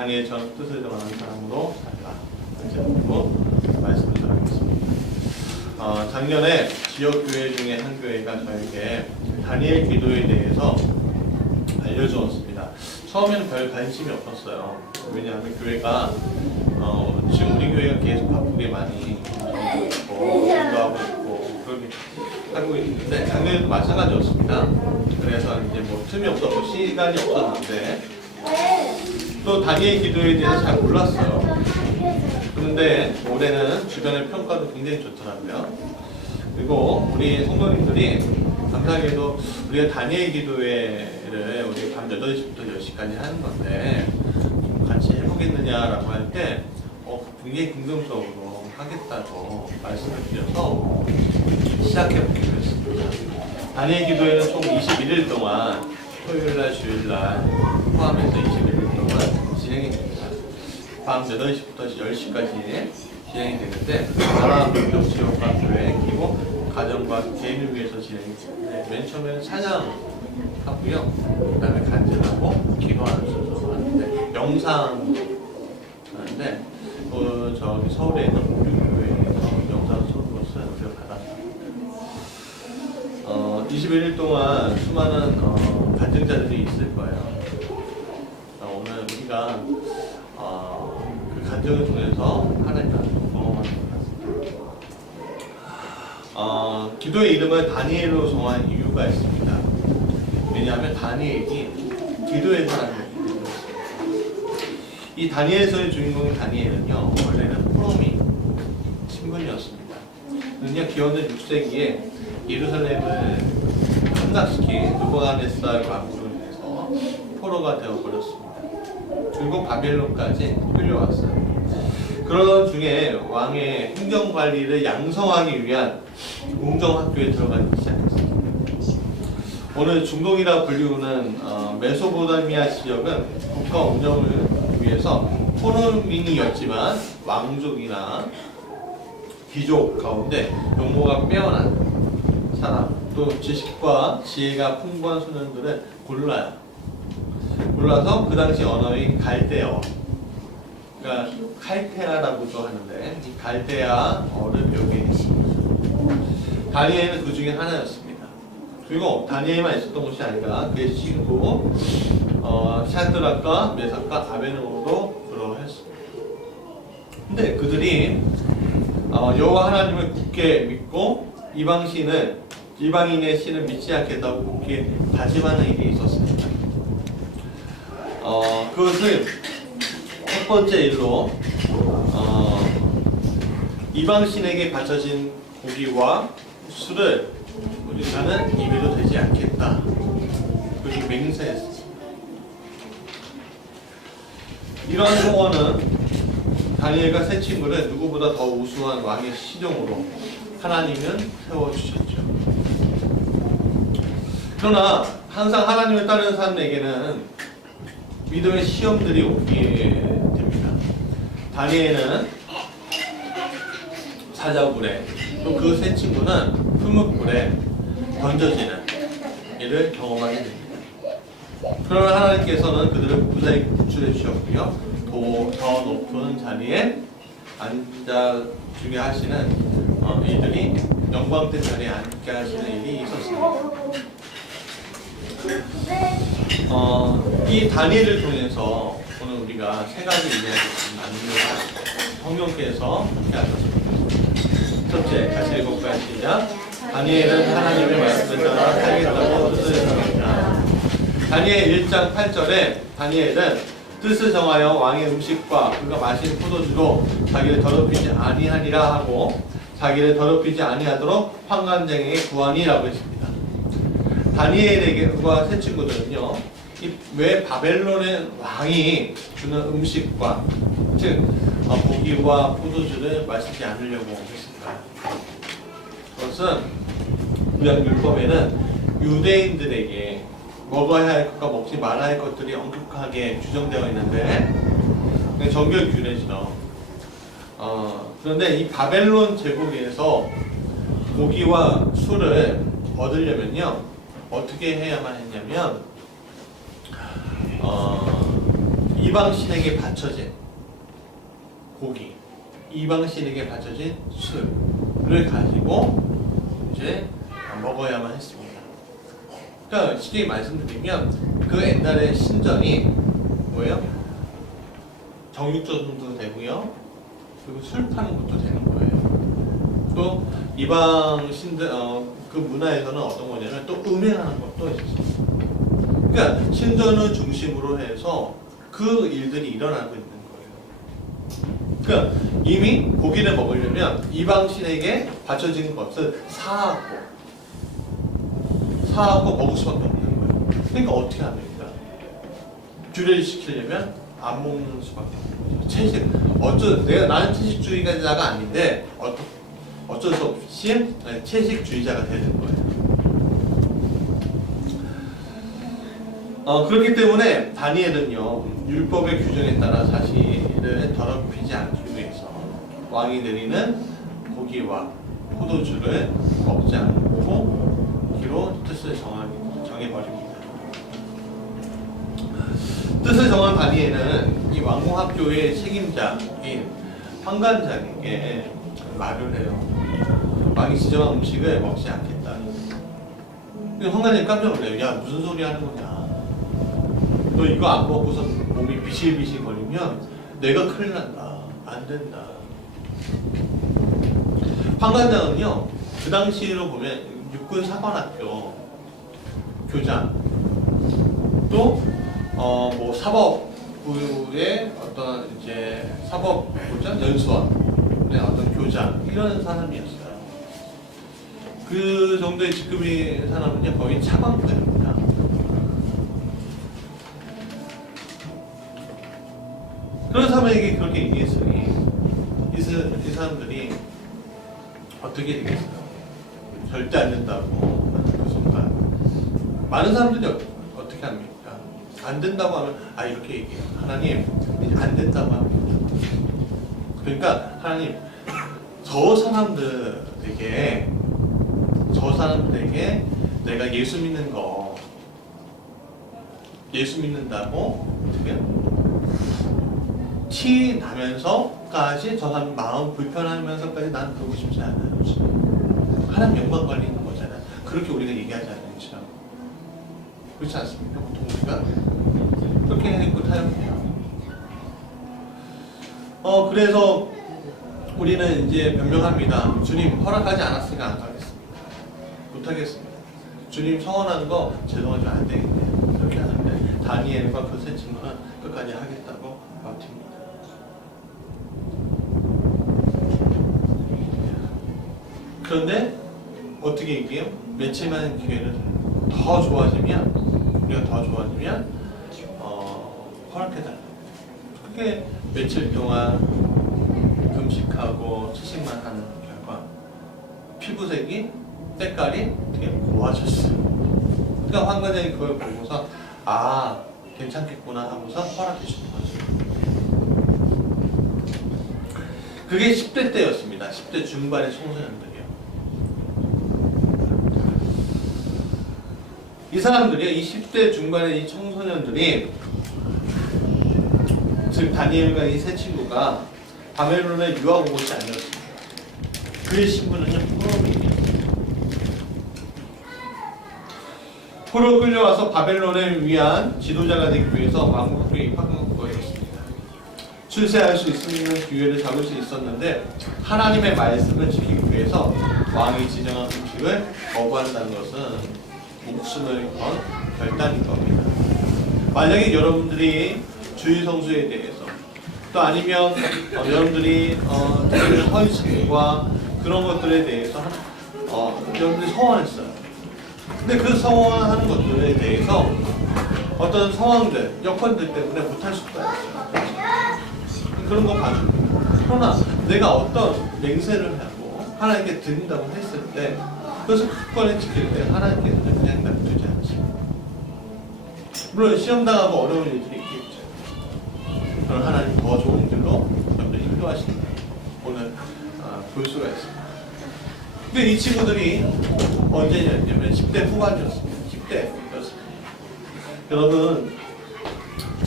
다니엘 전 뜻을 정하는 사람으로 살라. 제목으로 말씀을 드리겠습니다. 작년에 지역교회 중에 한 교회가 저에게 다니엘 기도에 대해서 알려주었습니다. 처음에는 별 관심이 없었어요. 왜냐하면 교회가 지금 우리 교회가 계속 바쁘게 많이 움직이고 기도하고 있고 그렇게 하고 있는데 작년에도 마찬가지였습니다. 그래서 이제 뭐 틈이 없었고 시간이 없었는데 또 다니엘 기도에 대해서 잘 몰랐어요. 그런데 올해는 주변의 평가도 굉장히 좋더라고요. 그리고 우리 성도님들이 감사하게도 우리가 다니엘 기도회를 우리 밤 8시부터 10시까지 하는 건데 같이 해보겠느냐라고 할 때 굉장히 긍정적으로 하겠다고 말씀을 드려서 시작해보기로 했습니다. 다니엘 기도회는 총 21일 동안 토요일날, 주일날 포함해서 21일 동안 진행이 됩니다. 밤 8시부터 10시까지 진행이 되는데 나라, 민족, 지역과 교회, 그리고 가정과 개인을 위해서 진행이 되는데 맨 처음에는 찬양하고요. 그 다음에 간증하고 기도하는 순서가 하는데 영상 하는데 저기 서울에 있는 우리 교회에서 영상 수업으로서 연락을 받았습니다. 21일 동안 수많은 간증자들이 있을 거예요. 오늘 우리가 그 간증을 통해서 하나님을 경험하는 것 같습니다. 기도의 이름을 다니엘로 정한 이유가 있습니다. 왜냐하면 다니엘이 기도의 사람이었기 때문에. 이 다니엘서의 주인공인 다니엘은요, 원래는 포로미 신분이었습니다. 그는요, 기원전 6세기에 예루살렘을 함락시킨 느부갓네살 왕으로 인해서 포로가 되어버렸습니다. 결국 바벨론까지 끌려왔어요. 그러던 중에 왕의 행정관리를 양성하기 위한 공정학교에 들어가기 시작했습니다. 오늘 중동이라 불리우는 메소포타미아 지역은 국가 운영을 위해서 포로민이었지만 왕족이나 귀족 가운데 용모가 빼어난 사람, 또 지식과 지혜가 풍부한 소년들은 골라요. 골라서 그 당시 언어인 갈대어, 그러니까 칼테아라고도 하는데 이 갈대아어를 배우게 됐습니다. 다니엘은 그 중에 하나였습니다. 그리고 다니엘만 있었던 것이 아니라 그의 친구 샤드락과 메삭과 아베드노고도 그러했습니다. 근데 그들이 여호와 하나님을 굳게 믿고 이방인의 신을 믿지 않겠다고 굳게 다짐하는 일이 있었습니다. 그것을 첫 번째 일로 이방신에게 바쳐진 고기와 술을 우리는 입에도 되지 않겠다. 그렇게 맹세했습니다. 이러한 소원은 다니엘과 세 친구를 누구보다 더 우수한 왕의 시종으로 하나님은 세워주셨죠. 그러나 항상 하나님을 따르는 사람에게는 믿음의 시험들이 오게 됩니다. 다니엘은 사자굴에, 또 그 세 친구는 흠흑불에 던져지는 일을 경험하게 됩니다. 그러나 하나님께서는 그들을 무사히 구출해 주셨고요. 더 높은 자리에 앉아주게 하시는 이들이 영광된 자리에 앉게 하시는 일이 있었습니다. 이 다니엘을 통해서 오늘 우리가 세 가지 이야기를 나누는 성령께서 함께 하셨습니다. 첫째, 같이 읽어볼까요? 시작. 다니엘은 하나님의 말씀을 따라 살겠다고 뜻을 정했다. 다니엘 1장 8절에 다니엘은 뜻을 정하여 왕의 음식과 그가 마신 포도주로 자기를 더럽히지 아니하니라 하고 자기를 더럽히지 아니하도록 환관장에게 구하니라고 했습니다. 다니엘에게과 세 친구들은요, 왜 바벨론의 왕이 주는 음식과 즉 고기와 포도주를 마시지 않으려고 했습니다. 그것은 구약 율법에는 유대인들에게 먹어야 할 것과 먹지 말아야 할 것들이 엄격하게 규정되어 있는데 정결 규례죠. 그런데 이 바벨론 제국에서 고기와 술을 얻으려면요 어떻게 해야만 했냐면 이방신에게 바쳐진 고기, 이방신에게 바쳐진 술을 가지고 이제 먹어야만 했습니다. 그러니까 쉽게 말씀드리면 그 옛날의 신전이 뭐예요? 정육점도 되고요. 그리고 술 파는 것도 되는 거예요. 또 이방 신들 그 문화에서는 어떤 거냐면 또 음행하는 것도 있었어요. 그러니까 신전을 중심으로 해서 그 일들이 일어나고 있는 거예요. 그러니까 이미 고기를 먹으려면 이방 신에게 바쳐진 것을 사하고 먹을 수밖에 없는 거예요. 그러니까 어떻게 합니까? 규례를 시키려면 안 먹는 수밖에 없는 거죠. 나는 채식주의자가 아닌데 어쩔 수 없이 채식주의자가 되는 거예요. 그렇기 때문에 다니엘은요, 율법의 규정에 따라 자신을 더럽히지 않기 위해서 왕이 내리는 고기와 포도주를 먹지 않고 기로 뜻을 정해버립니다. 뜻을 정한 다니엘은 이 왕궁학교의 책임자인 환관장에게 말을 해요. 왕이 지정한 음식을 먹지 않겠다. 근데 환관장이 깜짝 놀래요. 야, 무슨 소리 하는 거냐. 너 이거 안 먹고서 몸이 비실비실 거리면 내가 큰일 난다. 안 된다. 환관장은요, 그 당시로 보면 육군 사관학교 교장, 또 뭐 사법부의 어떤 이제 사법부장 연수원의 어떤 교장 이런 사람이었어요. 그 정도의 직급의 사람은요 거의 차관급입니다. 그런 사람에게 그렇게 얘기했으니 이 사람들이 어떻게 되겠어요? 절대 안 된다고 하는 그 순간 많은 사람들이 어떻게 합니까? 안 된다고 하면 이렇게 얘기해요. 하나님 안 된다고 합니다. 그러니까 하나님 저 사람들에게 내가 예수 믿는다고 어떻게 티 나면서까지 저 사람 마음 불편하면서까지 나는 그러고 싶지 않아요. 하나님 영광 걸리는 거잖아요. 그렇게 우리가 얘기하지 않는지요. 그렇지 않습니까? 보통 우리가 그렇게 해놓고 타협해요. 그래서 우리는 이제 변명합니다. 주님 허락하지 않았으니까 안 가겠습니다. 못하겠습니다. 주님 서원하는 거 죄송하지만 안 되겠네요. 그렇게 하는데 다니엘과 그 세 친구는 끝까지 하겠다고 버팁니다. 그런데 어떻게 얘기해요? 며칠만 기회를 더 좋아지면 우리가 더 좋아지면 허락해달라. 그게 며칠 동안 금식하고 채식만 하는 결과 피부색이 때깔이 되게 고와졌어요. 그러니까 환관장이 그걸 보고서 괜찮겠구나 하면서 허락해 주는 거죠. 그게 10대 때였습니다. 10대 중반의 청소년들이요. 이 사람들이 이 10대 중반의 이 청소년들이 즉 다니엘과 이 세 친구가 바벨론에 유학 온 것이 아니었습니다. 그의 신분은요 포로민이었습니다. 포로 끌려와서 바벨론을 위한 지도자가 되기 위해서 왕국에 입학한 거였습니다. 출세할 수 있는 기회를 잡을 수 있었는데 하나님의 말씀을 지키기 위해서 왕이 지정한 음식을 거부한다는 것은 목숨을 건 결단인 겁니다. 만약에 여러분들이 주일 성수에 대해서 또 아니면 여러분들이 허위책과 그런 것들에 대해서 여러분들이 서원했어요. 근데 그 서원하는 것들에 대해서 어떤 상황들, 여건들 때문에 못할 수가 있어요. 그런 거 봐줍니다. 그러나 내가 어떤 맹세를 하고 하나님께 드린다고 했을 때 그것을 굳건히 지킬 때 하나님께서는 그냥 놔두지 않습니다. 물론 시험당하고 어려운 일들이 있겠죠. 그런 하나님 더 좋은 길로 여러분들 인도하신다. 오늘 볼 수가 있습니다. 근데 이 친구들이 언제냐면 10대 후반이었습니다. 10대였습니다. 여러분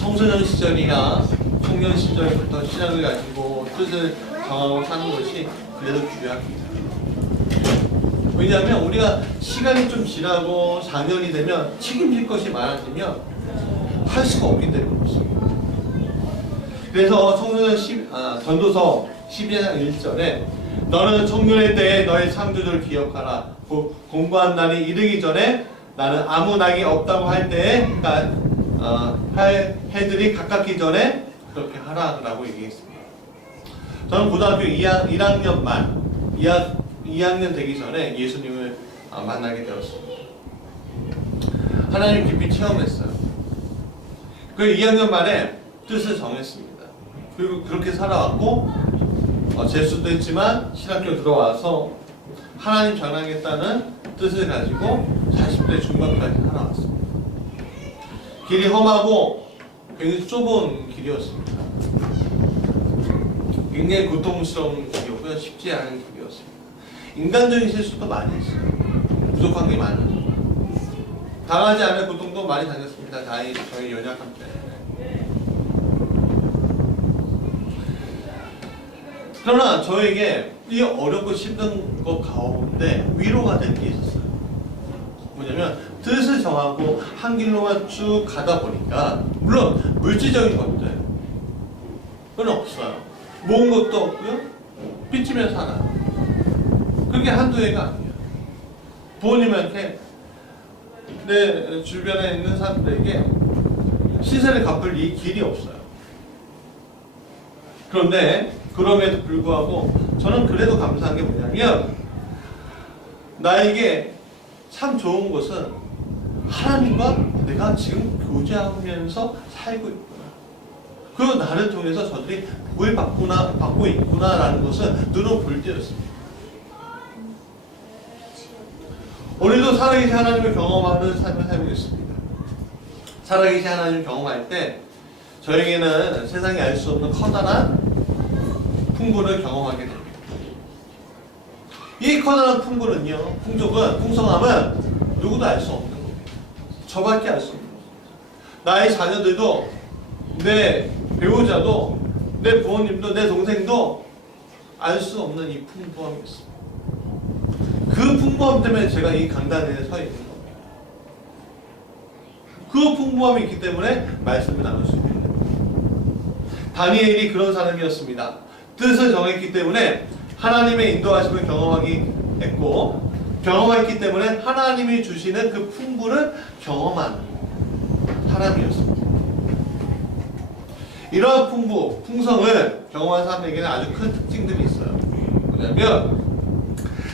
청소년 시절이나 청년 시절부터 신앙을 가지고 뜻을 정하고 사는 것이 그래도 중요합니다. 왜냐하면 우리가 시간이 좀 지나고 4년이 되면 책임질 것이 많아지면 할 수가 없기 때문입니다. 그래서 청소년 전도서 12장 1절에 너는 청년의 때에 너의 창조주를 기억하라. 공고한 날이 이르기 전에 나는 아무 낙이 없다고 할 때에 할 해들이 가깝기 전에 그렇게 하라라고 얘기했습니다. 저는 고등학교 1학년 말 2학년 되기 전에 예수님을 만나게 되었습니다. 하나님 깊이 체험했어요. 그 2학년 말에 뜻을 정했습니다. 그리고 그렇게 살아왔고 재수도 했지만 신학교 들어와서 하나님 전하겠다는 뜻을 가지고 40대 중반까지 살아왔습니다. 길이 험하고 굉장히 좁은 길이었습니다. 굉장히 고통스러운 길이었고요. 쉽지 않은 길이었습니다. 인간적인 실수도 많이 했어요. 부족한 게 많아요. 당하지 않을 고통도 많이 당했습니다. 저희 연약함 때문에. 그러나 저에게 이 어렵고 힘든 것 가운데 위로가 된 게 있었어요. 뭐냐면 뜻을 정하고 한 길로만 쭉 가다 보니까 물론 물질적인 것들 그건 없어요. 모은 것도 없고요. 빚지면 살아요. 그게 한두 해가 아니에요. 부모님한테 내 주변에 있는 사람들에게 시세를 갚을 이 길이 없어요. 그런데 그럼에도 불구하고 저는 그래도 감사한 게 뭐냐면 나에게 참 좋은 것은 하나님과 내가 지금 교제하면서 살고 있구나. 그리고 나를 통해서 저들이 복을 받고 있구나라는 것을 눈으로 볼 때였습니다. 오늘도 살아계신 하나님을 경험하는 삶을 살고 있습니다. 살아계신 하나님을 경험할 때 저에게는 세상이 알 수 없는 커다란 풍부를 경험하게 됩니다. 이 커다란 풍부는요, 풍성함은 누구도 알 수 없는 겁니다. 저밖에 알 수 없는 겁니다. 나의 자녀들도, 내 배우자도, 내 부모님도, 내 동생도 알 수 없는 이 풍부함이 있습니다. 그 풍부함 때문에 제가 이 강단에 서 있는 겁니다. 그 풍부함이 있기 때문에 말씀을 나눌 수 있는 겁니다. 다니엘이 그런 사람이었습니다. 뜻을 정했기 때문에 하나님의 인도하심을 경험하기 했고 경험했기 때문에 하나님이 주시는 그 풍부를 경험한 사람이었습니다. 이러한 풍성을 경험한 사람에게는 아주 큰 특징들이 있어요. 뭐냐면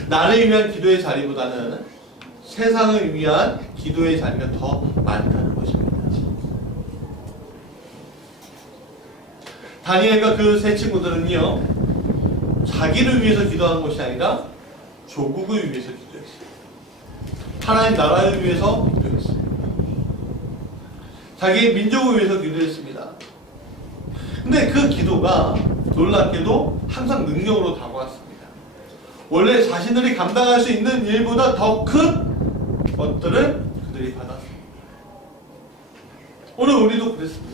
나를 위한 기도의 자리보다는 세상을 위한 기도의 자리가 더 많다는 것입니다. 다니엘과 그 세 친구들은요, 자기를 위해서 기도한 것이 아니라 조국을 위해서 기도했어요. 하나님 나라를 위해서 기도했어요. 자기 민족을 위해서 기도했습니다. 근데 그 기도가 놀랍게도 항상 능력으로 다가왔습니다. 원래 자신들이 감당할 수 있는 일보다 더 큰 것들을 그들이 받았습니다. 오늘 우리도 그랬습니다.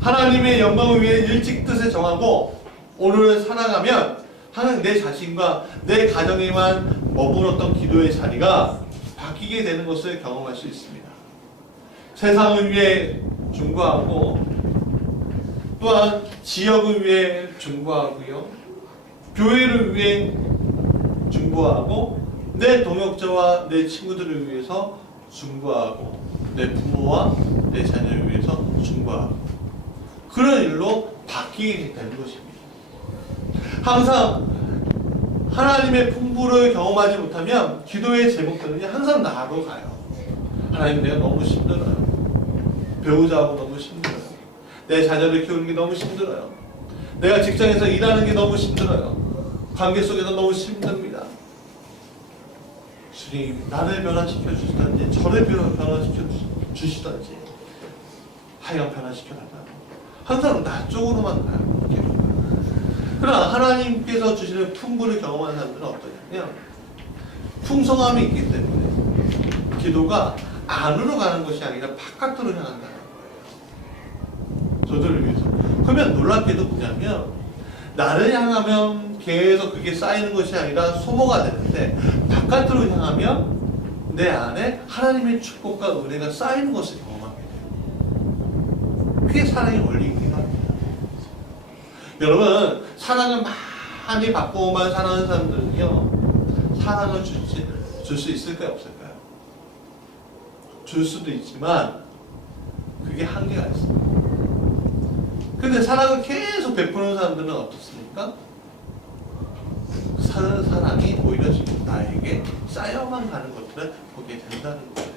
하나님의 영광을 위해 일찍 뜻을 정하고 오늘을 살아가면 하나님 내 자신과 내 가정에만 머물었던 기도의 자리가 바뀌게 되는 것을 경험할 수 있습니다. 세상을 위해 중보하고 또한 지역을 위해 중보하고요. 교회를 위해 중보하고 내 동역자와 내 친구들을 위해서 중보하고 내 부모와 내 자녀를 위해서 중보하고 그런 일로 바뀌게 되는 것입니다. 항상 하나님의 풍부를 경험하지 못하면 기도의 제목들은 항상 나로 가요. 하나님 내가 너무 힘들어요. 배우자하고 너무 힘들어요. 내 자녀를 키우는 게 너무 힘들어요. 내가 직장에서 일하는 게 너무 힘들어요. 관계 속에서 너무 힘듭니다. 주님 나를 변화시켜 주시든지 저를 변화시켜 주시든지 하여 변화시켜 달라고 항상 나 쪽으로만 가요. 그러나 하나님께서 주시는 풍부를 경험하는 사람들은 어떠냐면 풍성함이 있기 때문에 기도가 안으로 가는 것이 아니라 바깥으로 향한다는 거예요. 저들을 위해서. 그러면 놀랍게도 뭐냐면 나를 향하면 계속 그게 쌓이는 것이 아니라 소모가 되는데 바깥으로 향하면 내 안에 하나님의 축복과 은혜가 쌓이는 것을 경험하게 돼요. 그게 사랑의 원리이긴 합니다. 여러분, 사랑을 많이 받고만 사랑하는 사람들은요, 사랑을 줄 수 있을까요, 없을까요? 줄 수도 있지만 그게 한계가 있습니다. 근데 사랑을 계속 베푸는 사람들은 어떻습니까? 사랑이 오히려 지금 나에게 쌓여만 가는 것들을 보게 된다는 거예요.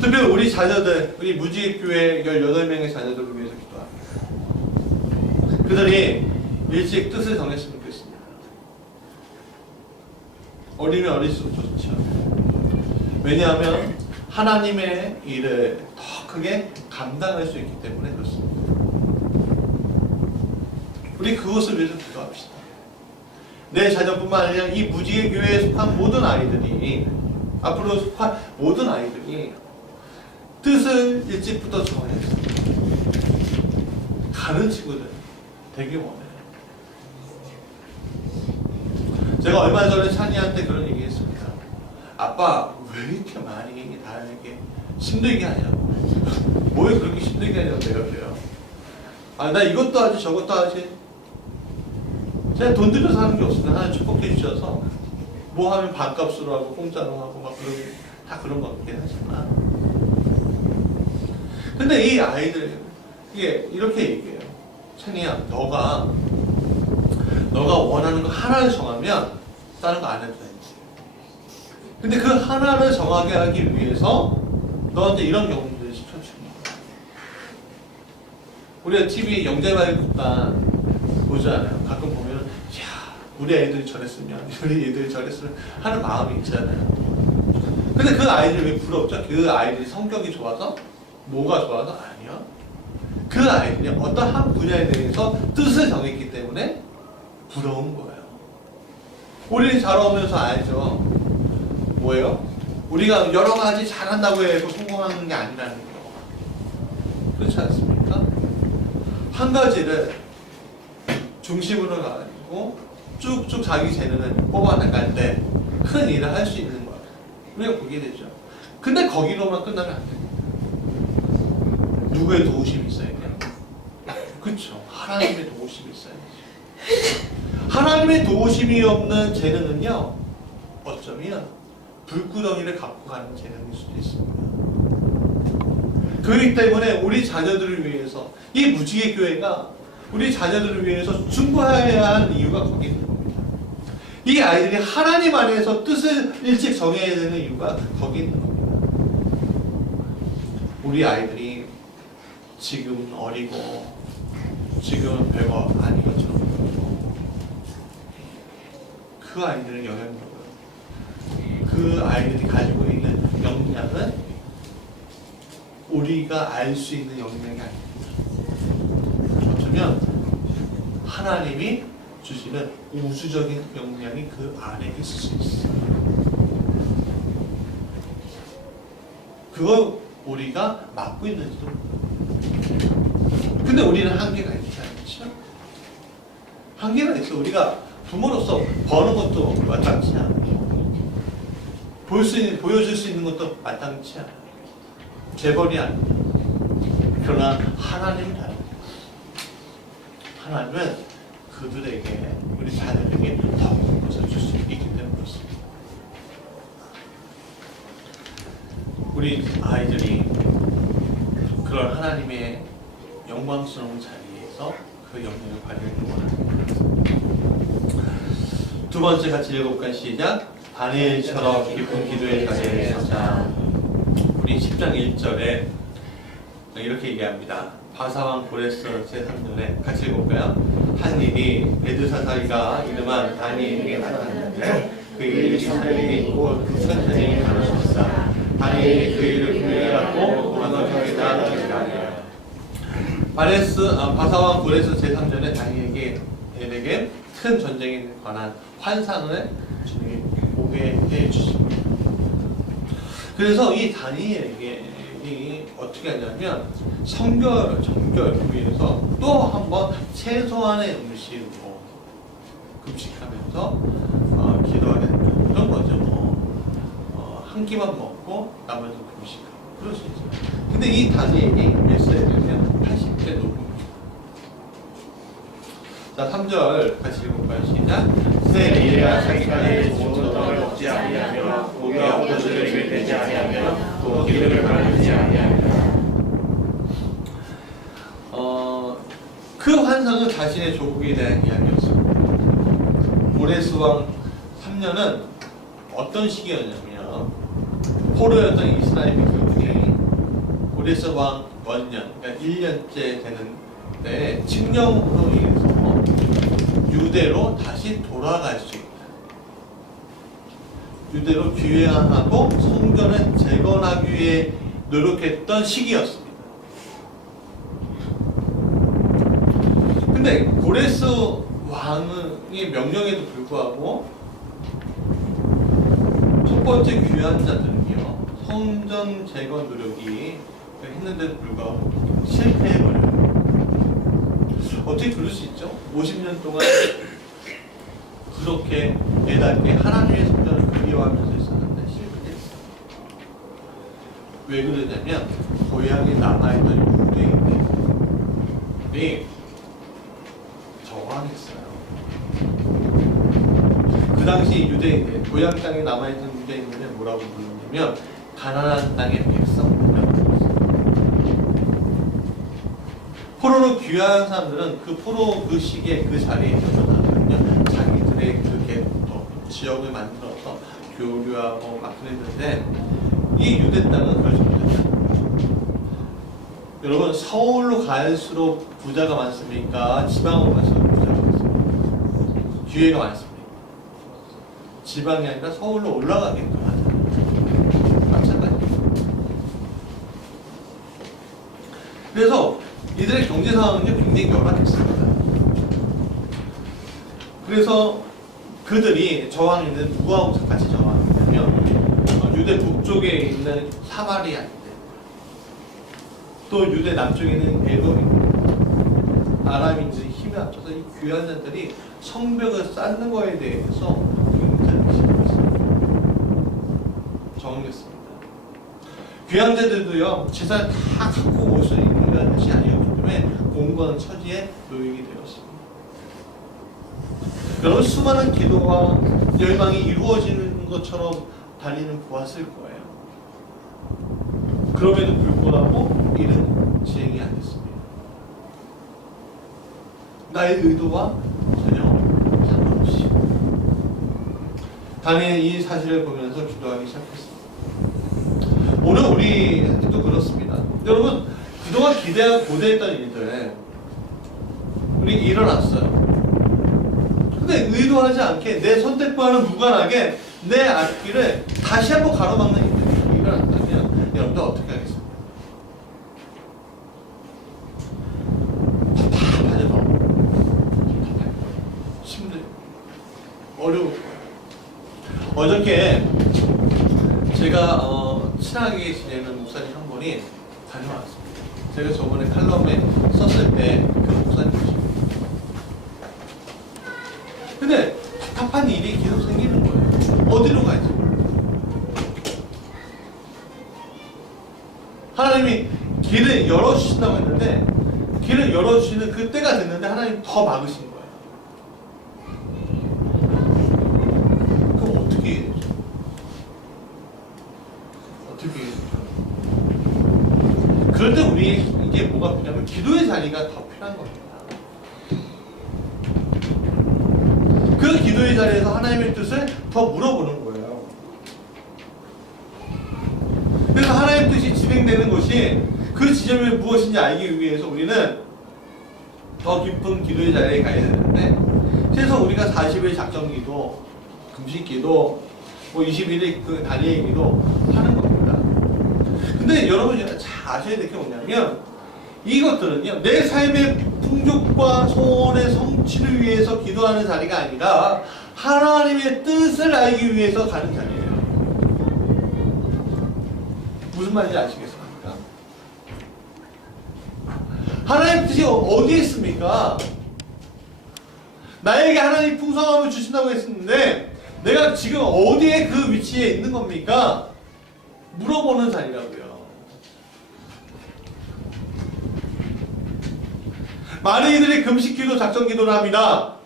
특별히 우리 자녀들, 우리 무지교회 18명의 자녀들을 위해서 기도합니다. 그들이 일찍 뜻을 정했으면 좋겠습니다. 어리면 어릴수록 좋죠. 왜냐하면 하나님의 일을 더 크게 감당할 수 있기 때문에 그렇습니다. 우리 그것을 위해서 기도합시다. 내 자녀뿐만 아니라 이 무지개 교회에 속한 모든 아이들이, 앞으로 속한 모든 아이들이 뜻을 일찍부터 정해서 가르치거든 되게 원해요. 제가 얼마 전에 찬이한테 그런 얘기 했습니다. 아빠 왜 이렇게 많이 나에게 힘들게 하냐고. 뭘 그렇게 힘들게 하냐고 내가 그래요. 아, 나 이것도 하지 저것도 하지. 제가 돈 들여서 하는 게 없습니다. 하나님 축복해 주셔서 뭐 하면 반값으로 하고 공짜로 하고 막 그런, 다 그런 거 없긴 하지만, 근데 이 아이들 이게 이렇게 얘기해요. 찬이야, 너가 원하는 거 하나를 정하면 다른 거 안 해도 되지. 근데 그 하나를 정하게 하기 위해서 너한테 이런 경험들을 시켜주는 거야. 우리가 TV 영재발급단 보잖아요. 가끔 보면 야, 우리 애들이 저랬으면, 우리 애들이 저랬으면 하는 마음이 있잖아요. 근데 그 아이들이 왜 부럽죠? 그 아이들이 성격이 좋아서? 뭐가 좋아서? 아니요. 그 아이들이 어떤 한 분야에 대해서 뜻을 정했기 때문에 부러운 거예요. 우리는 자라오면서 알죠. 뭐예요? 우리가 여러 가지 잘한다고 해서 성공하는 게 아니라는 거예요. 그렇지 않습니까? 한 가지를 중심으로 가지고 쭉쭉 자기 재능을 뽑아나갈 때 큰 일을 할 수 있는 거예요. 우리가 보게 되죠. 근데 거기로만 끝나면 안 됩니다. 누구의 도우심이 있어야 돼요? 그렇죠. 하나님의 도우심이 있어야죠. 하나님의 도우심이 없는 재능은요, 어쩌면 불구덩이를 갖고 가는 재능일 수도 있습니다. 그렇기 때문에 우리 자녀들을 위해서 이 무지개 교회가 우리 자녀들을 위해서 충고해야 할 이유가 거기 있는 겁니다. 이 아이들이 하나님 안에서 뜻을 일찍 정해야 되는 이유가 거기 있는 겁니다. 우리 아이들이 지금 어리고 지금은 별거 아닌 것처럼 보여도 그 아이들의 영향력은, 그 아이들이 가지고 있는 역량은 우리가 알 수 있는 역량이 아닙니다. 어쩌면 하나님이 주시는 우주적인 역량이 그 안에 있을 수 있어요. 그거 우리가 맡고 있는지도 모르겠어요. 근데 우리는 한계가 있지 않죠? 한계가 있어. 우리가 부모로서 버는 것도 마땅치 않아요. 보여줄 수 있는 것도 마땅치 않아요. 재벌이 아니에요. 그러나 하나님은 다릅니다. 하나님은 그들에게, 우리 자녀에게 더 큰 것을 줄 수 있기 때문에 그렇습니다. 우리 아이들이 그런 하나님의 영광스러운 자리에서 그 영향을 발휘하길 원합니다. 두 번째 같이 읽어볼까요? 시작. 다니엘처럼 깊은 기도의 자리에 서자. 우리 10장 1절에 이렇게 얘기합니다. 바사왕 고레스 제3년에 같이 읽어볼까요? 한 일이 베드사다리가 이름한 다니엘에게 나타났는데 그 일이 천천히 있고 천천히 가르쳤다. 다니엘이 그 일을 분명하고 만원하게다 기다려요. 바사왕 고레스 제3년에 다니엘에게 큰 전쟁에 관한 환상을 주님이 보게 해주십니다. 그래서 이 다니엘에게 사람들이 어떻게 하냐면 정결 위해서 또 한번 최소한의 음식으로 급식하면서 기도하는 그런 거죠. 한 끼만 먹고 나머지 금식하고 그럴 수 있어요. 근데 이 다니엘이 몇 살이 되면 80대 노부입니다. 자, 3절 같이 읽어볼까요? 시작. 새 일이라 자기까지 좋은 떡을 먹지 아니하며 고기와 포도주를 입에 대지 아니하며 또 기름을 바르지 아니하며. 그 환상은 자신의 조국에 대한 이야기였습니다. 고레스 왕 3년은 어떤 시기였냐면 포로였던 이스라엘 백성들이 고레스 왕 원년, 그러니까 1년째 되는데 칙령으로 인해서 유대로 다시 돌아갈 수 있다. 유대로 귀환하고 성전을 재건하기 위해 노력했던 시기였습니다. 근데 고레스 왕의 명령에도 불구하고 첫 번째 귀환자들은요, 성전 재건 노력이 했는데도 불구하고 실패해버려요. 어떻게 그럴 수 있죠? 50년 동안 그렇게 매달게 하나님의 성전을 그리워하면서 있었는데 실패했어요. 왜 그러냐면 고향에 남아있던 유대인들이 저항했어요. 그 당시 유대인들, 고향 땅에 남아있던 유대인들을 뭐라고 불렀냐면 가나안 땅의 백성이라고 불렀어요. 포로로 귀환한 사람들은 그 포로 그 시기에 그 자리에 있는 사람들은요, 자기들의 그 궤도, 지역을 만들어서 교류하고 막 그랬는데 이 유대 땅은 그렇지 못했어요. 여러분, 서울로 갈수록 부자가 많습니까? 지방으로 갈수록 부자가 많습니까? 기회가 많습니다. 지방이 아니라 서울로 올라가게끔 하잖아요. 마찬가지예요. 그래서 이들의 경제 상황은 굉장히 열악했습니다. 그래서 그들이 저항했는 누구하고 같이 저항했냐면 유대 북쪽에 있는 사마리아인데 또 유대 남쪽에 있는 에돔인데 아람인들이 힘이 합쳐서 이 귀환자들이 성벽을 쌓는 것에 대해서 굉장히 심했습니다. 정했습니다. 귀환자들도요, 재산을 다 갖고 올 수 있는 것이 아니었기 때문에 공고한 처지에 놓이게 되었습니다. 여러분, 수많은 기도와 열망이 이루어지는 것처럼 다니는 보았을 거예요. 그럼에도 불구하고 일은 진행이 안 됐습니다. 나의 의도와 전혀 상관없이 다니엘이 이 사실을 보면서 기도하기 시작했습니다. 오늘 우리도 그렇습니다. 여러분, 그동안 기대하고 고대했던 일들 우리 일어났어요. 근데 의도하지 않게 내 선택과는 무관하게 내 앞길을 다시 한번 가로막는 일들이 일어났다면 여러분들 어떻게 하겠습니까? 답답하죠. 답답해요. 힘들어요. 어려울 거예요. 어저께 제가 친하게 지내는 목사님 한 분이 다녀왔습니다. 제가 저번에 칼럼에 썼을 때 그 목사님이십니다. 근데 답답한 일이 계속 생기는 거예요. 어디로 갈지 모르겠어요. 하나님이 길을 열어주신다고 했는데 길을 열어주시는 그 때가 됐는데 하나님 더 막으신 거예요. 그럼 어떻게 해야 되죠? 어떻게 해야 되죠? 그럴 때 우리에게 뭐가 필요하면 기도의 자리가 더 필요한 겁니다. 그 기도의 자리에서 하나님의 뜻을 더 물어보는 거예요. 그래서 하나님의 뜻이 진행되는 것이 그 지점이 무엇인지 알기 위해서 우리는 더 깊은 기도의 자리에 가야 되는데, 그래서 우리가 40일 작정 기도, 금식 기도, 뭐 21일 그 다니엘 기도 하는 겁니다. 근데 여러분이 잘 아셔야 될 게 뭐냐면 이것들은요, 내 삶의 풍족과 소원의 성취를 위해서 기도하는 자리가 아니라 하나님의 뜻을 알기 위해서 가는 자리예요. 무슨 말인지 아시겠습니까? 하나님 뜻이 어디에 있습니까? 나에게 하나님 풍성함을 주신다고 했었는데 내가 지금 어디에 그 위치에 있는 겁니까? 물어보는 자리라고요. 많은 이들이 금식기도 작정기도를 합니다.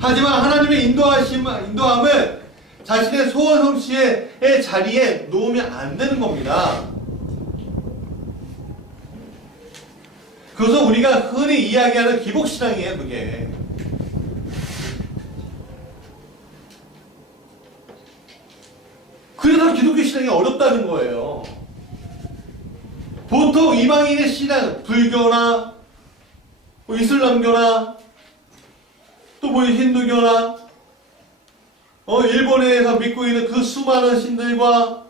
하지만 하나님의 인도함을 자신의 소원 성취의 자리에 놓으면 안 되는 겁니다. 그것은 우리가 흔히 이야기하는 기복신앙이에요, 그게. 그래서 기독교 신앙이 어렵다는 거예요. 보통 이방인의 신앙, 불교나 뭐 이슬람교나 또 뭐 힌두교나 일본에서 믿고 있는 그 수많은 신들과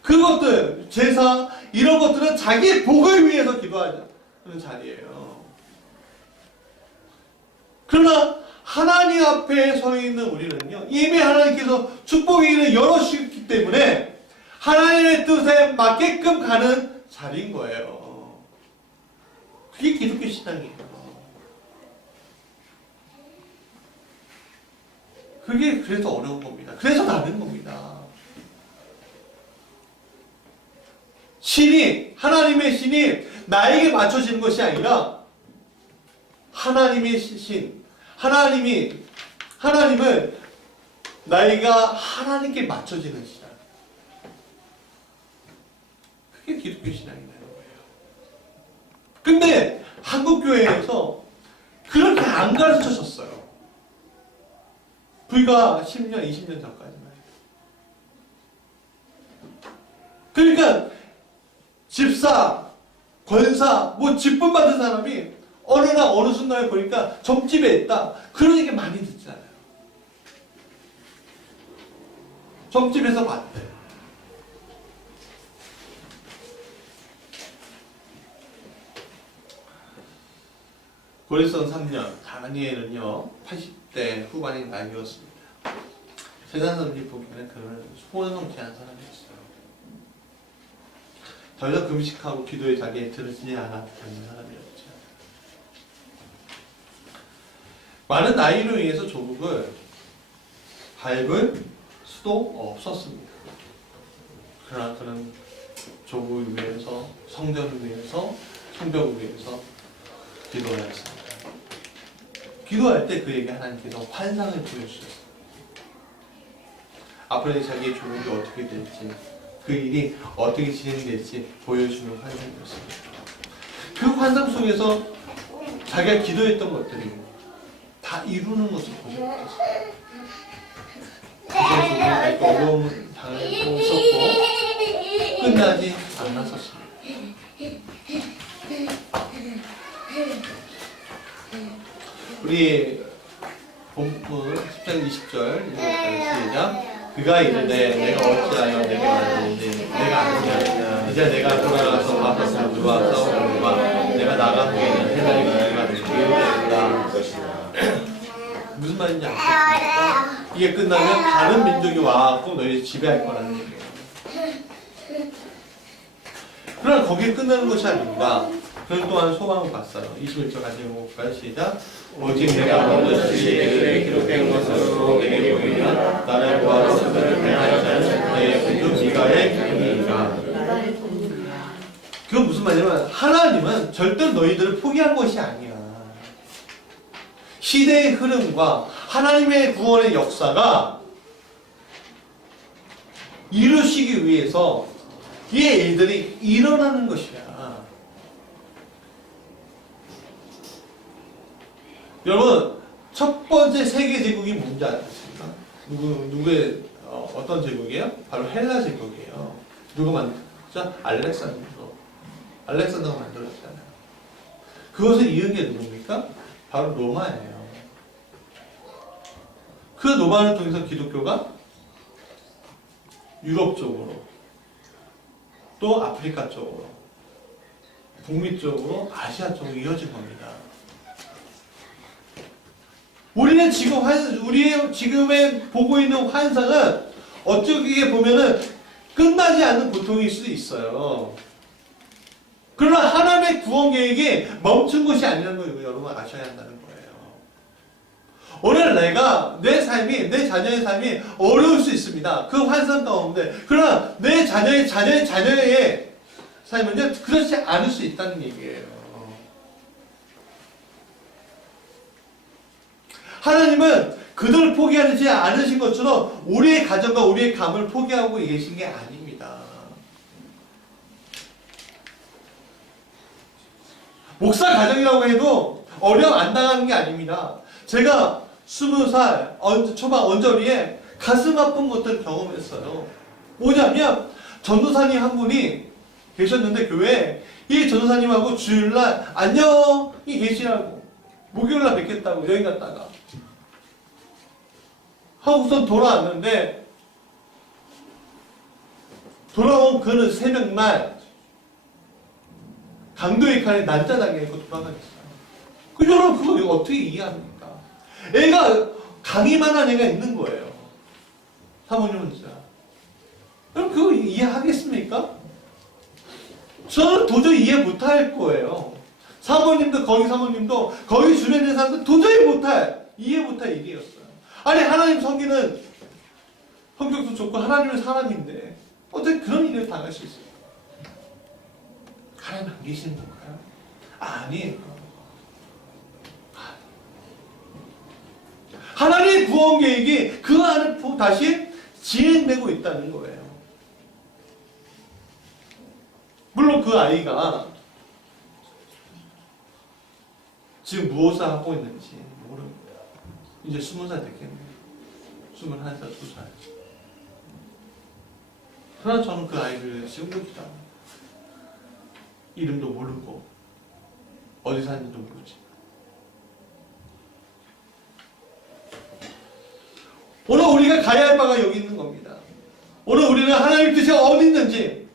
그것들, 제사 이런 것들은 자기의 복을 위해서 기도하는 자리예요. 그러나 하나님 앞에 서 있는 우리는요, 이미 하나님께서 축복의 길을 열어주셨기 때문에 하나님의 뜻에 맞게끔 가는 자리인 거예요. 그게 기독교 신앙이에요. 그게 그래서 어려운 겁니다. 그래서 다른 겁니다. 하나님의 신이 나에게 맞춰지는 것이 아니라 하나님의 신, 하나님은 나이가 하나님께 맞춰지는 신앙. 그게 기독교 신앙이라는 거예요. 근데 한국교회에서 그렇게 안 가르쳐졌어요. 불과 10년, 20년 전까지만. 그러니까 집사, 권사, 뭐 직분 받은 사람이 어느 순간에 보니까 점집에 있다. 그런 얘기 많이 듣잖아요. 점집에서 봤대. 고릴선 3년, 다니엘은요 80대 후반의 나이였습니다. 세상 사람들이 보기에는 그런 소원 성취한 사람이었어요. 더 이상 금식하고 기도에 자기에 들으지 않았던 사람이었죠. 많은 나이로 인해서 조국을 밟을 수도 없었습니다. 그러나 그는 조국을 위해서, 성전을 위해서, 성벽을 위해서 기도를 했습니다. 기도할 때 그에게 하나님께서 환상을 보여주셨습니다. 앞으로 자기의 조국이 어떻게 될지, 그 일이 어떻게 진행될지 보여주는 환상이었습니다. 그 환상 속에서 자기가 기도했던 것들이 다 이루는 것을 보셨어요. 그래서 조금 어려운 당을 있었고 끝나지 않았었습니다. 우리 본문 10장 20절 시작. 그가 이르되 내가 어찌하여 내게 말하는지 내가 아느냐. 이제 내가 돌아가서 바깥으로 들어와 싸우려니와 내가 나간 후에는 해당이 내가 되리라. 무슨 말인지 아시겠습니까? 이게 끝나면 다른 민족이 와갖고 너희 지배할 거라는 얘기예요. 그러나 거기에 끝나는 것이 아닙니다. 그런 동안 소망을 봤어요. 21절 가지고 볼까요? 시작. 오직 내가 먼저 주의 기록된 것으로 내게 보이면 나를 구하러 그들을 배하여 자는 너의 군주 미가의 기름이니라. 그건 무슨 말이냐면 하나님은 절대 너희들을 포기한 것이 아니야. 시대의 흐름과 하나님의 구원의 역사가 이루시기 위해서 이 일들이 일어나는 것이야. 여러분, 첫 번째 세계 제국이 뭔지 아십니까? 누구의 어떤 제국이에요? 바로 헬라 제국이에요. 누가 만들었죠? 알렉산더가 만들었잖아요. 그것을 이은 게 누굽니까? 바로 로마예요. 그 로마를 통해서 기독교가 유럽 쪽으로 또 아프리카 쪽으로 북미 쪽으로 아시아 쪽으로 이어진 겁니다. 우리는 우리의 지금에 보고 있는 환상은 어떻게 보면은 끝나지 않는 고통일 수도 있어요. 그러나 하나님의 구원 계획이 멈춘 것이 아니라는 걸 여러분 아셔야 한다는 거예요. 오늘 내가 내 삶이, 내 자녀의 삶이 어려울 수 있습니다. 그 환상 가운데. 그러나 내 자녀의 삶은요, 그렇지 않을 수 있다는 얘기예요. 하나님은 그들을 포기하지 않으신 것처럼 우리의 가정과 우리의 감을 포기하고 계신 게 아닙니다. 목사 가정이라고 해도 어려움 안 당하는 게 아닙니다. 제가 20살 초반 언저리에 가슴 아픈 것들을 경험했어요. 뭐냐면 전도사님 한 분이 계셨는데 교회에 이 전도사님하고 주일날 안녕히 계시라고 목요일날 뵙겠다고 여행 갔다가 하고선 돌아왔는데 돌아온 그는 새벽날 강도의 칼에 난자당해 있고 돌아가셨어요. 그 여러분 그거 어떻게 이해합니까? 애가 강이만한 애가 있는 거예요. 사모님은 진짜. 그럼 그거 이해하겠습니까? 저는 도저히 이해 못할 거예요. 사모님도 거기 주변에 있는 사람들 도저히 이해 못할 일이었어요. 아니 하나님 섬기는 성격도 좋고 하나님은 사람인데 어떻게 그런 일을 당할 수 있어요? 하나님 안 계시는 건가요? 아니에요. 하나님의 구원 계획이 그 안에 다시 진행되고 있다는 거예요. 물론 그 아이가 지금 무엇을 하고 있는지 모릅니다. 이제 20살 됐겠네요. 21살, 2살. 그러나 저는 그 아이를 지금도 기다립니다. 이름도 모르고 어디 사는지도 모르지. 오늘 우리가 가야 할 바가 여기 있는 겁니다. 오늘 우리는 하나님의 뜻이 어디 있는지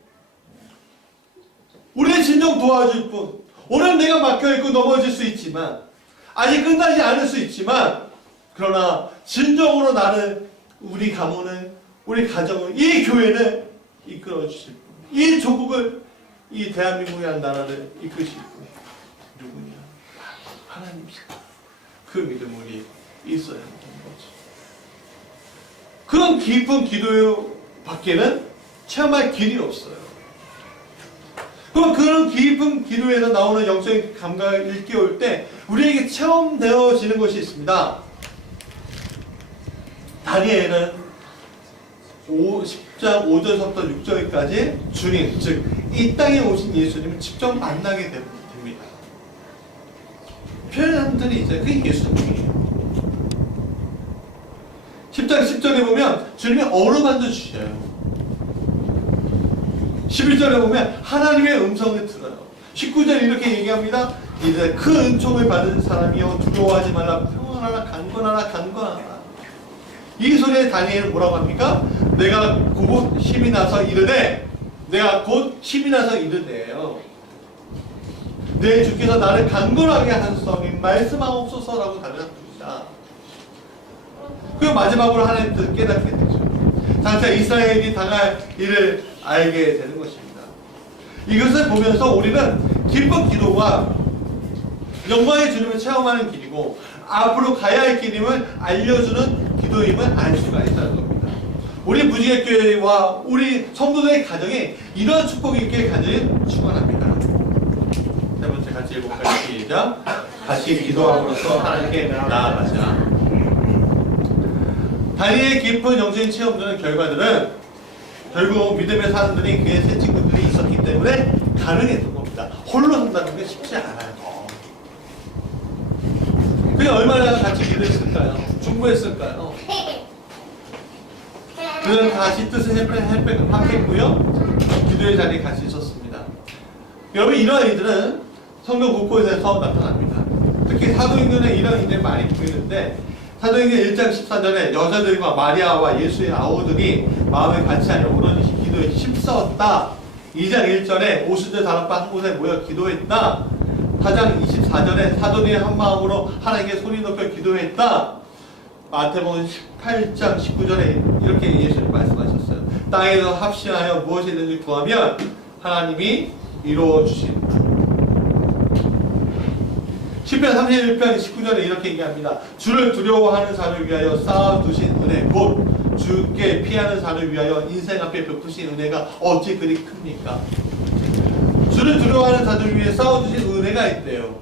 우리의 진정 도와줄 분. 오늘 내가 막혀있고 넘어질 수 있지만 아직 끝나지 않을 수 있지만 그러나 진정으로 나를 우리 가문을 우리 가정을 이 교회를 이끌어 주실 분. 이 조국을 이 대한민국이라는 나라를 이끄실 분. 누구냐? 하나님이시다. 그 믿음 우리 있어야 하는 거죠. 그런 깊은 기도 밖에는 체험할 길이 없어요. 그럼 그런 깊은 기도에서 나오는 영적인 감각을 일깨울 때 우리에게 체험되어지는 것이 있습니다. 다니엘은 10장 5절부터 6절까지 주님, 즉 이 땅에 오신 예수님을 직접 만나게 됩니다. 표현들이 이제 그게 예수님이에요. 10장 10절에 보면 주님이 어루만져 주셔요. 11절에 보면 하나님의 음성을 들어요. 19절 이렇게 얘기합니다. 이제 그 은총을 받은 사람이여 두려워하지 말라. 평안하라 강건하라 강건하라. 이 소리에 다니엘은 뭐라고 합니까? 내가 곧 힘이 나서 이르되 내 주께서 나를 강건하게 하소서 말씀하옵소서라고 답했습니다. 그 마지막으로 하나님 뜻을 깨닫게 되죠. 장차 이스라엘이 당할 일을 알게 되는 것입니다. 이것을 보면서 우리는 기쁜 기도와 영광의 주님을 체험하는 길이고 앞으로 가야 할 길임을 알려주는 기도임을 알 수가 있다는 겁니다. 우리 무지개교회와 우리 성도들의 가정에 이런 축복이 있길 간절히 축원합니다. 세 번째 같이 읽어볼까요? 시작. 다시 기도함으로써 하나님께 나아가자. 다니엘의 깊은 영적인 체험들은 결과들은 결국 믿음의 사람들이 그의 새 친구들이 있었기 때문에 가능했던 겁니다. 홀로 산다는 게 쉽지 않아요. 그게 얼마나 같이 기도했을까요? 중보했을까요? 그들은 다시 뜻을 합했고요. 기도의 자리에 같이 있었습니다. 여러분 이러한 일들은 성경 곳곳에서 나타납니다. 특히 사도행전에 이런 일들이 많이 보이는데 사도행전 1장 14절에 여자들과 마리아와 예수의 아우들이 마음을 같이하여 오로지 기도에 힘써었다. 2장 1절에 오순절 다락방 한 곳에 모여 기도했다. 4장 24절에 사도들이 한 마음으로 하나님께 소리 높여 기도했다. 마태복음 18장 19절에 이렇게 예수님 말씀하셨어요. 땅에서 합심하여 무엇이든지 구하면 하나님이 이루어 주신다. 시편 31편 19절에 이렇게 얘기합니다. 주를 두려워하는 자를 위하여 쌓아두신 은혜 곧 주께 피하는 자를 위하여 인생 앞에 베푸신 은혜가 어찌 그리 큽니까? 주를 두려워하는 자들 위해 쌓아두신 은혜가 있대요.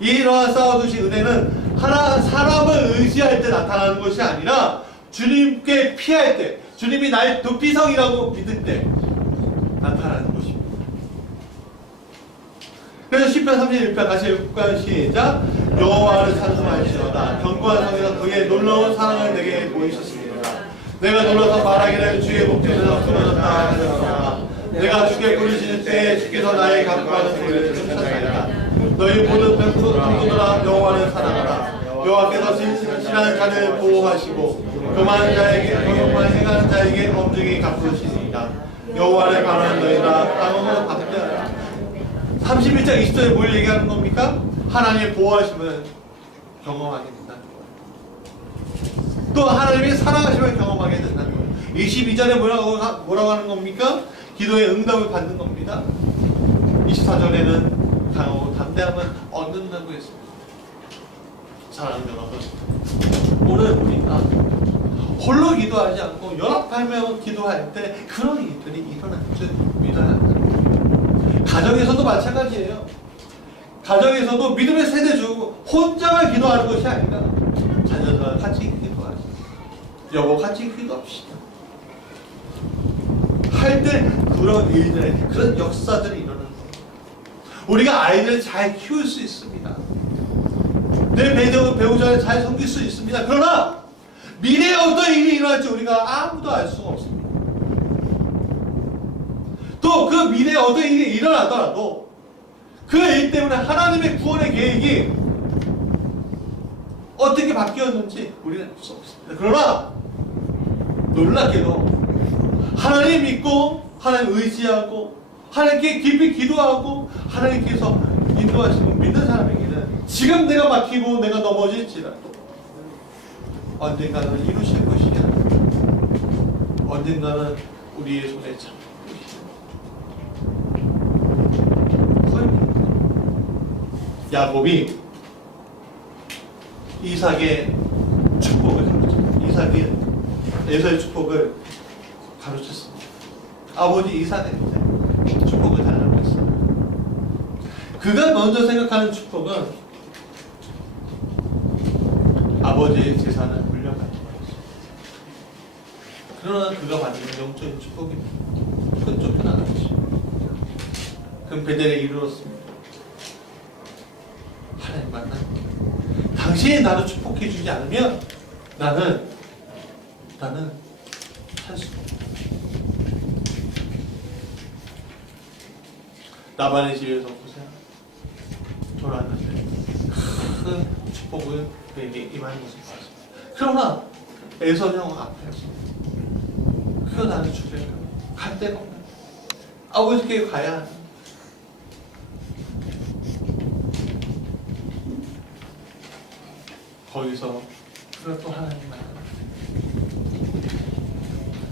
이러한 쌓아두신 은혜는 사람을 의지할 때 나타나는 것이 아니라 주님께 피할 때, 주님이 나의 도피성이라고 믿을 때 나타나는 것입니다. 그래서 시편 31편 같이 읽을까요? 시작. 여호와를 찬송할지어다. 견고한 성에서 그의 놀라운 사랑을 내게 보이셨습니다. 내가 놀라서 말하기를 주의 목전에서 쓰러졌다 하였으나 내가 주께 부르시는 때에 주께서 나의 간구하는 소리를 듣으셨나이다. 너희 모든 백성도 듣노라. 여호와를 사랑하라. 여호와께서 진실한 자를 보호하시고 교만한 자에게 교만을 행하는 자에게 엄중히 갚으시니까 여호와를 바라는 너희라 땅으로 갚으라. 31장 20절에 뭘 얘기하는 겁니까? 하나님의 보호하심을 경험하게 된다는 거예요. 또 하나님의 사랑하심을 경험하게 된다는 거예요. 22절에 뭐라고 하는 겁니까? 기도의 응답을 받는 겁니다. 24절에는 강하고 담대함을 얻는다고 했습니다. 사랑하는 여러분, 오늘 우리가 홀로 기도하지 않고 연합하며 기도할 때 그런 일들이 일어날 줄 믿어야 한다는 거예요. 가정에서도 마찬가지예요. 가정에서도 믿음의 세대 주고 혼자만 기도하는 것이 아니라 자녀들과 같이 기도하시고 여보 같이 기도합시다. 할 때 그런 일들에 그런 역사들이 일어나는 거예요. 우리가 아이들을 잘 키울 수 있습니다. 내 배우자를 잘 섬길 수 있습니다. 그러나 미래에 어떤 일이 일어날지 우리가 아무도 알 수가 없습니다. 또 그 미래에 어떤 일이 일어나더라도 그 일 때문에 하나님의 구원의 계획이 어떻게 바뀌었는지 우리는 알 수 없습니다. 그러나 놀랍게도 하나님 믿고 하나님 의지하고 하나님께 깊이 기도하고 하나님께서 인도하시는 믿는 사람에게는 지금 내가 막히고 내가 넘어질지라도 언젠가는 이루실 것이야. 언젠가는 우리의 손에 잡힐 것이야. 야곱이 이삭의 축복을 가르쳤습니다. 이삭이 에서의 축복을 가르쳤습니다. 아버지 이삭에게 축복을 달라고 했어요. 그가 먼저 생각하는 축복은 아버지의 재산을 물려받는 것이죠. 그러나 그가 받는 영적인 축복입니다. 그건 쫓겨나는 것이죠. 그럼 베델에 이르렀습니다. 하나님 만납니다. 당신이 나를 축복해 주지 않으면 나는 살 수가 없다. 나반의 집에서 보세요. 돌아왔는데 큰 축복을 그에게 임하는 것을 봤습니다. 그러나 에서 형 앞에서 그가 나를 죽여야 갈 데가 없는 아버지께 가야 하는 거기서 그가 또 하나님 만납니다.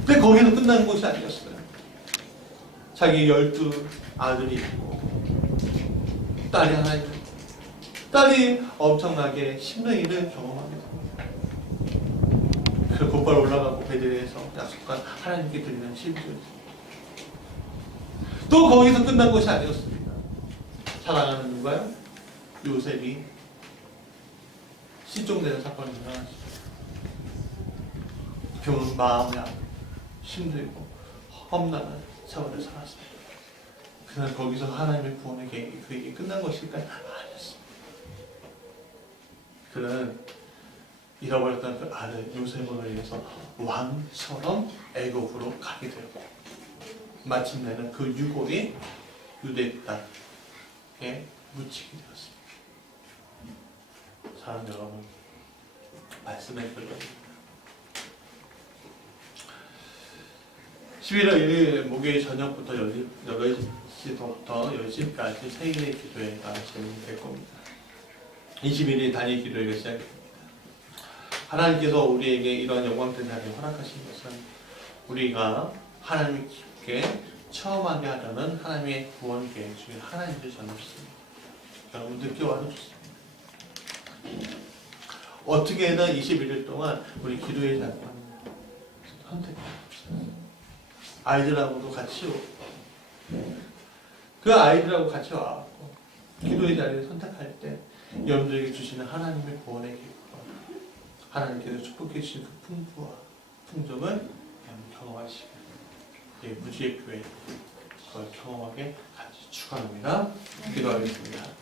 근데 거기서 끝나는 것이 아니었어요. 자기 12 아들이 있고 딸이 하나 있고 딸이 엄청나게 힘든 일을 경험합니다. 그래서 곧바로 올라가고 베들레헴에서 약속한 하나님께 드리는 신비를 또 거기서 끝난 것이 아니었습니다. 사랑하는 누가요? 요셉이 실종되는 사건이 일어났습니다. 교훈 마음이 힘들고 험난한 세월을 살았습니다. 그러나 거기서 하나님의 구원의 계획이 그에게 끝난 것일까요? 아니었습니다. 그는 잃어버렸던 그 아들 요셉을 위해서 왕처럼 애국으로 가게 되었고 마침내는 그 유골이 유대 땅에 묻히게 되었습니다. 사랑하는 여러분, 말씀의 결론입니다. 11월 1일 목요일 저녁부터 8시부터 10시까지 세일의 기도회가 진행될 겁니다. 21일 단일 기도회가 시작됩니다. 하나님께서 우리에게 이러한 영광된 자리를 허락하신 것은 우리가 하나님을 깊게 체험하게 하려는 하나님의 구원 계획 중에 하나인 줄 저는 믿습니다. 여러분 느껴와도 좋습니다. 어떻게든 21일 동안 우리 기도의 자리를 선택해봅시다. 아이들하고도 같이 오고 그 아이들하고 같이 와갖고 기도의 자리를 선택할 때 여러분들에게 주시는 하나님의 구원의 계획과 하나님께서 축복해 주신 그 풍부와 풍족을 경험하시고 무지의 교회 그걸 경험하게 같이 축원합니다. 기도하겠습니다.